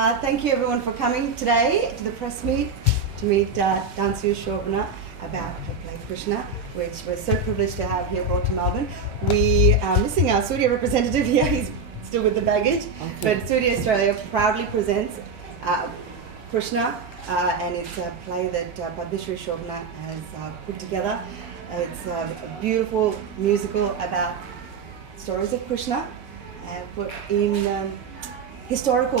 Thank you everyone for coming today to the press meet to meet dancer Shobhana about her play Krishna, which we're so privileged to have here brought to Melbourne. We are missing our Surya representative here. He's still with the baggage. Okay. But Surya Australia proudly presents Krishna, and it's a play that Padmashri Shobhana has put together. It's a beautiful musical about stories of Krishna, put in historical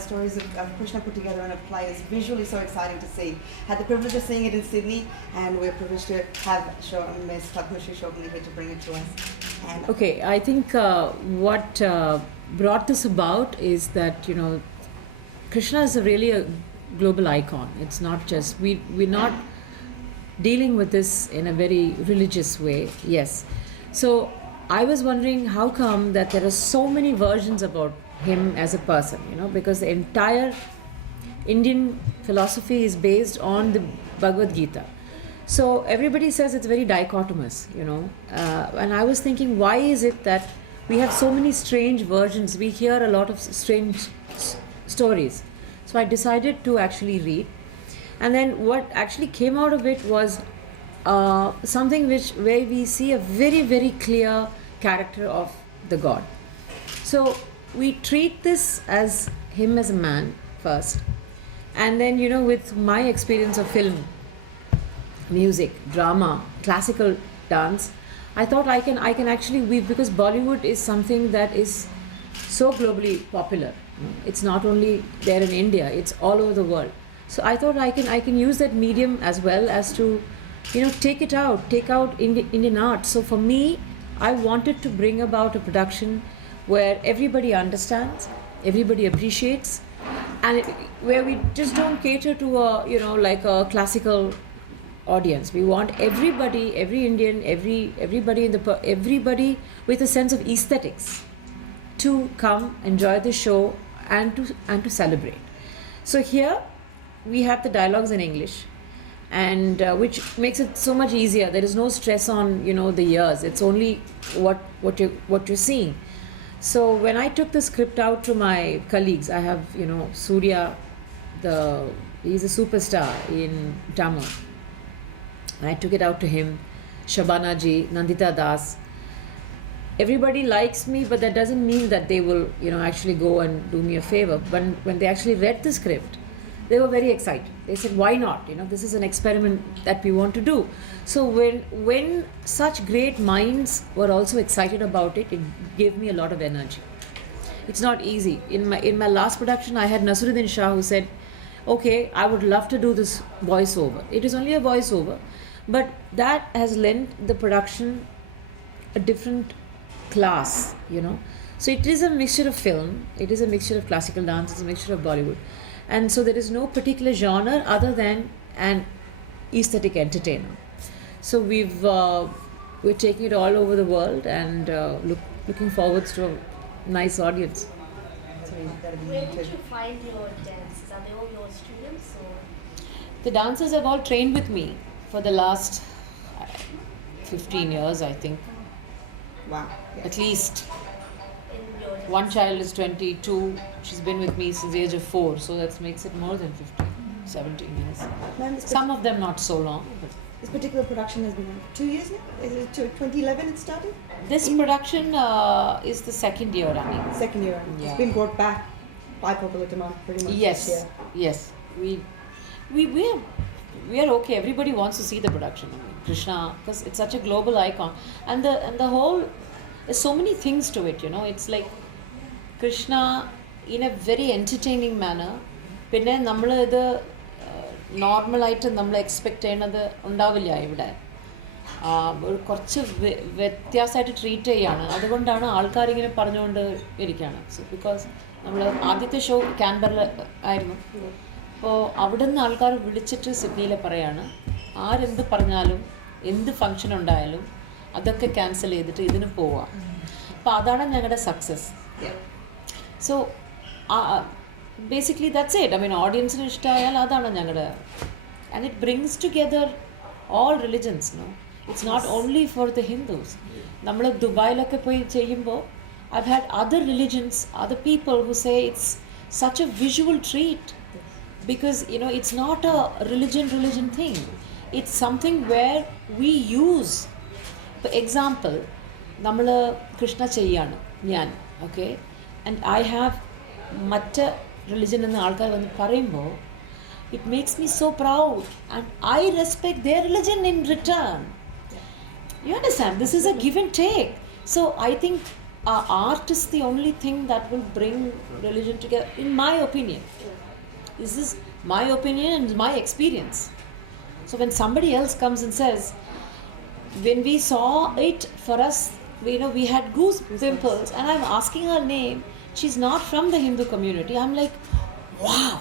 stories of Krishna put together in a play. It's visually so exciting to see. Had the privilege of seeing it in Sydney, and we're privileged to have Ms. Padmashri Shobhana here to bring it to us. And okay, I think what brought this about is that, you know, Krishna is really a global icon. It's not just, we're not dealing with this in a very religious way, yes. So I was wondering how come that there are so many versions about him as a person, you know, because the entire Indian philosophy is based on the Bhagavad Gita. So everybody says it's very dichotomous, you know, and I was thinking, why is it that we have so many strange versions? We hear a lot of strange stories. So I decided to actually read, and then what actually came out of it was something where we see a very, very clear character of the God. So we treat this as him as a man first, and then, you know, with my experience of film, music, drama, classical dance, I thought I can actually weave, because Bollywood is something that is so globally popular. It's not only there in India, it's all over the world. So I thought I can use that medium as well as to, you know, take out Indian art. So for me, I wanted to bring about a production where everybody understands, everybody appreciates, and where we just don't cater to a, you know, like a classical audience. We want everybody, every Indian, everybody with a sense of aesthetics to come enjoy the show and to celebrate. So here we have the dialogues in English, and which makes it so much easier. There is no stress on, you know, the ears. It's only what you're seeing. So when I took the script out to my colleagues, I have, you know, Surya, he's a superstar in Tamil. I took it out to him, Shobhana ji, Nandita Das. Everybody likes me, but that doesn't mean that they will, you know, actually go and do me a favor. When they actually read the script, they were very excited. They said, why not? You know, this is an experiment that we want to do. So when such great minds were also excited about it, it gave me a lot of energy. It's not easy. In my last production, I had Nasruddin Shah, who said, okay, I would love to do this voiceover. It is only a voiceover, but that has lent the production a different class, you know. So it is a mixture of film, it is a mixture of classical dance, it's a mixture of Bollywood. And so there is no particular genre other than an aesthetic entertainer. So we're taking it all over the world, and looking forward to a nice audience. Where did you find your dancers? Are they all your students? Or? The dancers have all trained with me for the last 15 years, I think. wow, At least. In your One child is 22. She's been with me since the age of 4, so that makes it more than 15, 17 years. Ma'am, Some of them not so long. But this particular production has been on 2 years now. Is it 2011 it started? this production is the second year running. Second year. Yeah. It's been brought back by popular demand pretty much. Yes, this year. yes. We are okay. Everybody wants to see the production. I mean, Krishna, because it's such a global icon, and the whole, there's so many things to it. You know, it's like Krishna in a very entertaining manner. പിന്നെ നമ്മൾ ഇത് നോർമലായിട്ട് നമ്മൾ expect ചെയ്യണത് ഉണ്ടാവില്ല ഇവിടെ. കുറച്ച് വ്യത്യാസമായിട്ട് treat ചെയ്യാണ്. അതുകൊണ്ടാണ് ആൾക്കാരിങ്ങനെ പറഞ്ഞുകൊണ്ട് ഇരിക്കുകയാണ്. സോ ബിക്കോസ് നമ്മൾ ആദ്യത്തെ ഷോ ക്യാൻബറിൽ ആയിരുന്നു. അപ്പോൾ അവിടെ നിന്ന് ആൾക്കാർ വിളിച്ചിട്ട് സിഡ്നിയിൽ പറയാണ്, ആരെന്ത് പറഞ്ഞാലും എന്ത് ഫങ്ഷൻ ഉണ്ടായാലും അതൊക്കെ ക്യാൻസൽ ചെയ്തിട്ട് ഇതിന് പോവാം. അപ്പോൾ അതാണ് ഞങ്ങളുടെ success. So basically that's it. I mean, audience-ന് ഇഷ്ടമായാൽ അതാണ് ഞങ്ങളുടെ. And it brings together all religions, no? It's not only for the Hindus. നമ്മൾ ദുബായിലൊക്കെ പോയി ചെയ്യുമ്പോൾ I've had other religions, other people who say it's such a visual treat because it's not a religion thing. It's something where we use. For example, നമ്മള് കൃഷ്ണ ചെയ്യാണ് ഞാൻ okay and I have മറ്റ് religion എന്ന ആൾക്കാർ വന്ന് പറയുമ്പോൾ it makes me so proud and I respect their religion in return. You understand? This is a give and take. So I think art is the only thing that will bring religion together, in my opinion. This is my opinion and my experience. So when somebody else comes and says, when we saw it, for us, we had goose pimples, and I'm asking her name, she's not from the Hindu community. I'm like, wow,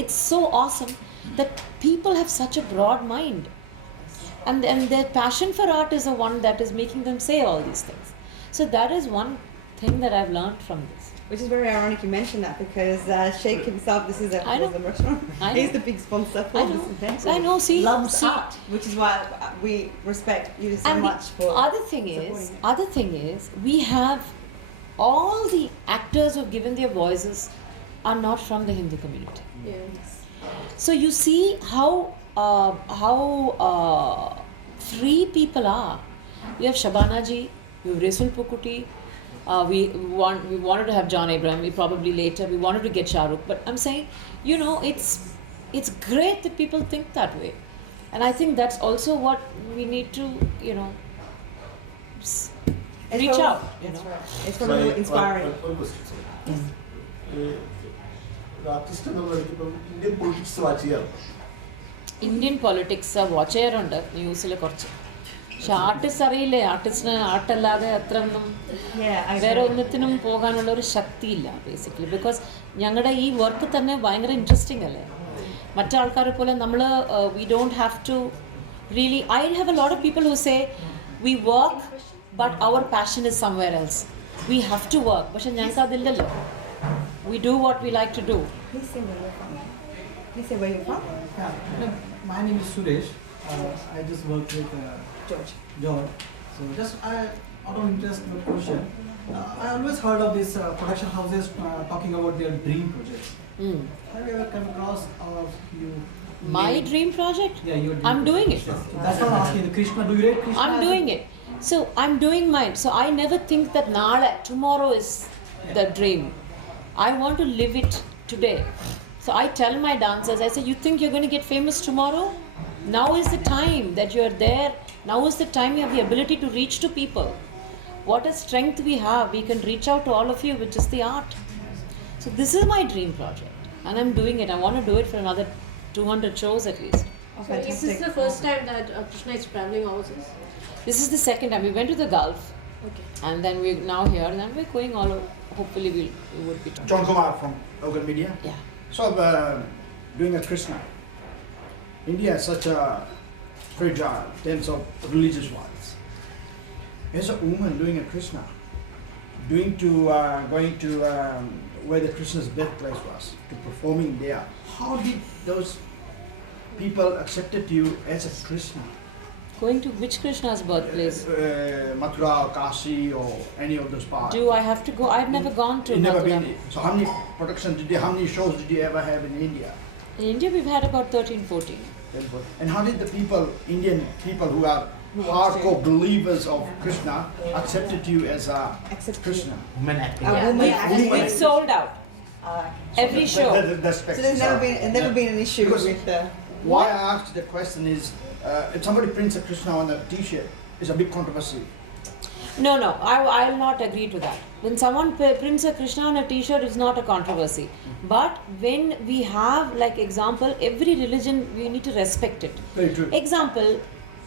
it's so awesome that people have such a broad mind. And their passion for art is the one that is making them say all these things. So that is one thing that I've learned from this. Which is very ironic you mentioned that because Sheikh himself, this is a Muslim restaurant. He's the big sponsor for this event. I know. Loves art, which is why we respect you so and much for. Other thing is, we have all the actors who've given their voices are not from the Hindu community. Yes. So you see how free people are. You have Shabana ji, you have Resul Pukuti. We wanted to have John Abraham. We probably later we wanted to get Shah Rukh. But I'm saying, it's great that people think that way, and I think that's also what we need to reach out. That's right. It's probably inspiring. Artist എന്നുള്ള ഇപ്പം Indian politics watch ചെയ്യാറുണ്ട്. Indian politics watch ചെയ്യാറുണ്ട് ന്യൂസിൽ കുറച്ച്. പക്ഷെ artist അറിയില്ലേ, ആർട്ടിസ്റ്റിന് ആർട്ടല്ലാതെ അത്ര ഒന്നും വേറെ ഒന്നത്തിനും പോകാനുള്ള ഒരു ശക്തിയില്ല ബേസിക്കലി. ബിക്കോസ് ഞങ്ങളുടെ ഈ വർക്ക് തന്നെ ഭയങ്കര ഇൻട്രസ്റ്റിംഗ് അല്ലേ. മറ്റാൾക്കാരെ പോലെ നമ്മൾ we don't have to really. I have a lot of people who say we work but അവർ passion is somewhere else. We have to work. പക്ഷെ ഞങ്ങൾക്ക് അതില്ലല്ലോ. We do what we like to do. Please say where you're from. Please say where you're from. Yeah. My name is Suresh. I just work with George. So just out of interest, one question. I always heard of these production houses talking about their dream projects. Have you ever come across or you? My dream project? Yeah, your dream I'm project. doing it. So that's what I'm asking. The Krishna, do you rate Krishna? I'm doing it. So I'm doing mine. So I never think that tomorrow is the dream. I want to live it today. So I tell my dancers, I say, you think you're going to get famous tomorrow? Now is the time that you're there. Now is the time you have the ability to reach to people. What a strength we have. We can reach out to all of you with just the art. So this is my dream project. And I'm doing it. I want to do it for another 200 shows at least. Oh, So is this the first time that Krishna is traveling overseas? This is the second time. We went to the Gulf. Okay. And then we're now here. And then we're going all over. Hopefully we would be. John Kumar from Ogan Media. Yeah. So, doing a Krishna. India is such a fragile in terms of religious wise. As a woman doing a Krishna, going to where the Krishna's birthplace was, to performing there, how did those people accepted you as a Krishna? Going to which Krishna's birthplace? Mathura, Kashi, or any of those parts. Do I have to go? I've never gone to You've never Mathura. been. So how many productions how many shows did you ever have in India? In India, we've had about 13, 14. And how did the Indian people who are hardcore believers of Krishna accepted you as a Krishna? Women acting. A woman acting. We've sold out every show. So there's never been an issue Because with the. Why I asked the question is, if somebody prints a Krishna on a T-shirt, it's a big controversy. No, I'll not agree to that. When someone prints a Krishna on a T-shirt, it's not a controversy. But when we have, like example, every religion, we need to respect it. Very true. Example,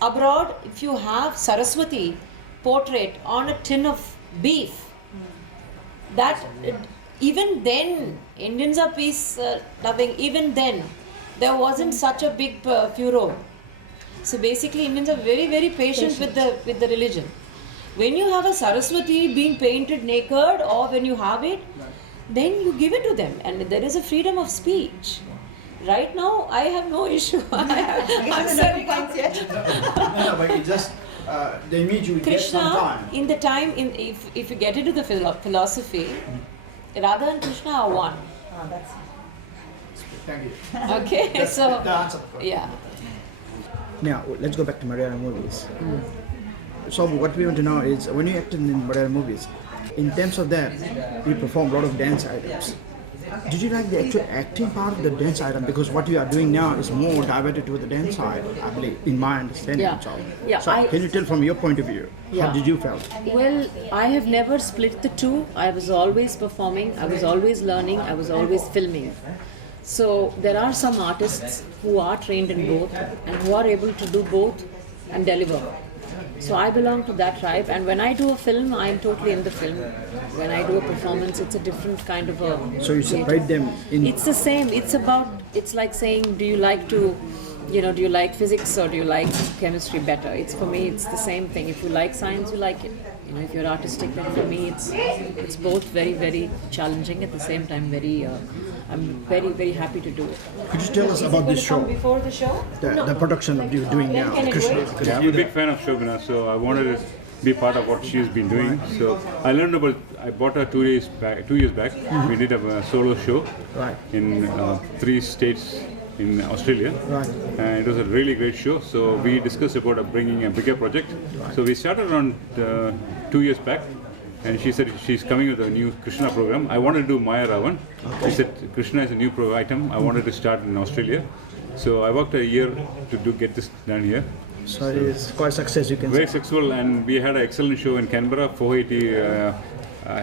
abroad, if you have Saraswati portrait on a tin of beef, that even then, Indians are peace loving. Even then, there wasn't such a big furor. So basically, Indians are very, very patient. with the religion. When you have a Saraswati being painted naked, or when you have it, then you give it to them, and there is a freedom of speech. Right now, I have no issue. I'm setting up. No, but it just they meet you get some Krishna, time. in the time, if you get into the philosophy, Radha and Krishna are one. Oh, that's Thank you. Okay, so The answer. yeah. Now let's go back to Malayalam movies. So what we want to know is when you acted in Malayalam movies, in terms of that, you perform a lot of dance items. Did you like the actual acting part of the dance item? Because what you are doing now is more diverted to the dance side, I believe, in my understanding. Yeah. So can you tell from your point of view, Yeah. how did you feel? Well, I have never split the two. I was always performing, I was always learning, I was always filming. So there are some artists who are trained in both and who are able to do both and deliver. So I belong to that tribe, and when I do a film, I am totally in the film. When I do a performance, it's a different kind of a... So you separate them in... It's the same. It's like saying, do you like to, do you like physics or do you like chemistry better? For me, it's the same thing. If you like science, you like it. If you're artistic, then for me, it's both very, very challenging at the same time. I'm very, very happy to do it. Could you tell us about this show? Before the show? The production that you're doing now, Can it Krishna. wait? Because I'm a big fan of Shobhana, so I wanted to be part of what she's been doing. So I learned about. I bought her 2 years back. We did a solo show Right. in 3 states in Australia, Right. and it was a really great show. So we discussed about bringing a bigger project. So we started around 2 years back. And she said she's coming with a new Krishna program. I wanted to do Maya Ravan. She said Krishna is a new item. I wanted to start in Australia. So I worked a year to get this done here. So it is quite a success, you can Very say. successful, and we had an excellent show in Canberra, 480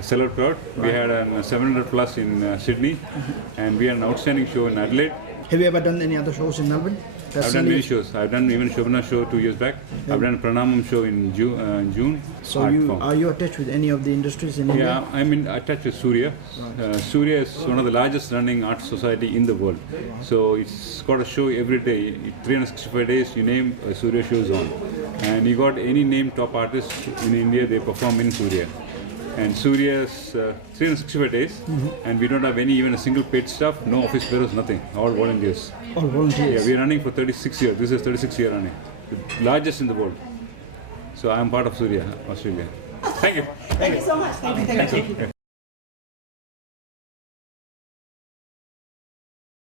seller crowd. We had a 700 plus in Sydney, and we had an outstanding show in Adelaide. Have you ever done any other shows in Melbourne? I've done many shows. I've done even Shobhana show 2 years back. I've done a Pranamam show in June. So art you form. are you attached with any of the industries in India? Yeah, I'm attached with Surya. Surya is one of the largest running art society in the world. So it's got a show every day, 365 days. You name Surya shows on, and you got any name top artist in India, they perform in Surya. And Surya's 365 days, and we don't have even a single paid staff, no office bearers, nothing, all volunteers. All volunteers. Yeah, we're running for 36 years. This is 36 year running, the largest in the world. So I'm part of Surya, Australia. Thank you. Thank you so much. Thank you.